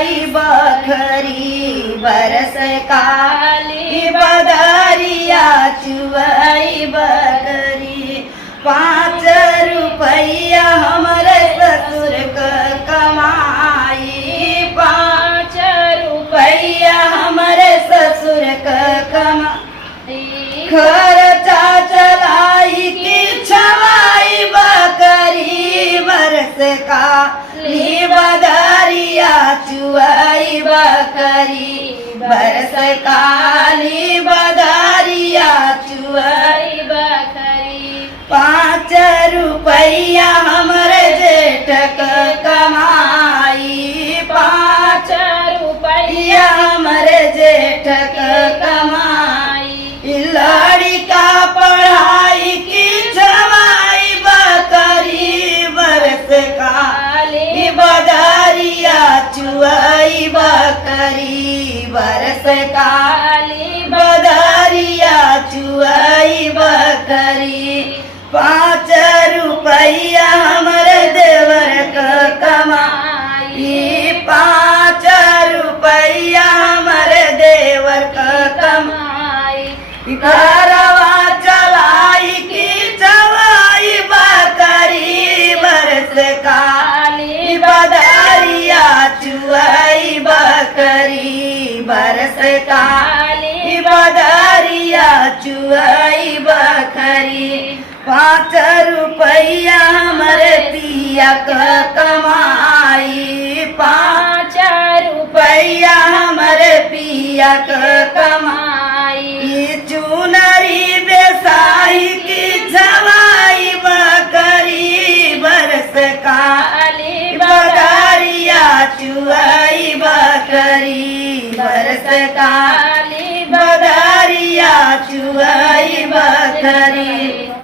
चुआई बखरी बरस काली बदरिया चुआई बखरी। 5 रुपया हमरे ससुर क कमाई 5 रुपया हमरे ससुर क कमाई। खर्चा चलाई की छवाई बकरी बरस काली बदरिया चुआई बकरी बरस काली बदरिया चुआई बकरी। 5 रुपया हमरे जेठ क कमाई 5 रुपया हमरे जेठ क कमाई। लड़का पढ़ाई की छवाई बकरी बरस काली बदरिया चुआई बकरी बरस काली बदरिया चुआई बकरी। 5 रुपया हमरे देवर क कमाई 5 रुपया हमरे देवर क कमाई। घरवा चलाई की चवाई बकरी बरस काली बदरिया चुआई बकरी बरस काली बदरिया चुआई बकरी। 5 रुपया हमरे पिया क कमाई 5 रुपया हमरे पिया क कमाई। चुनरी बेसाई की छवाई बकरी बरस काली बदरिया चुआई बकरी बरस काली बदरिया चुआई बकरी।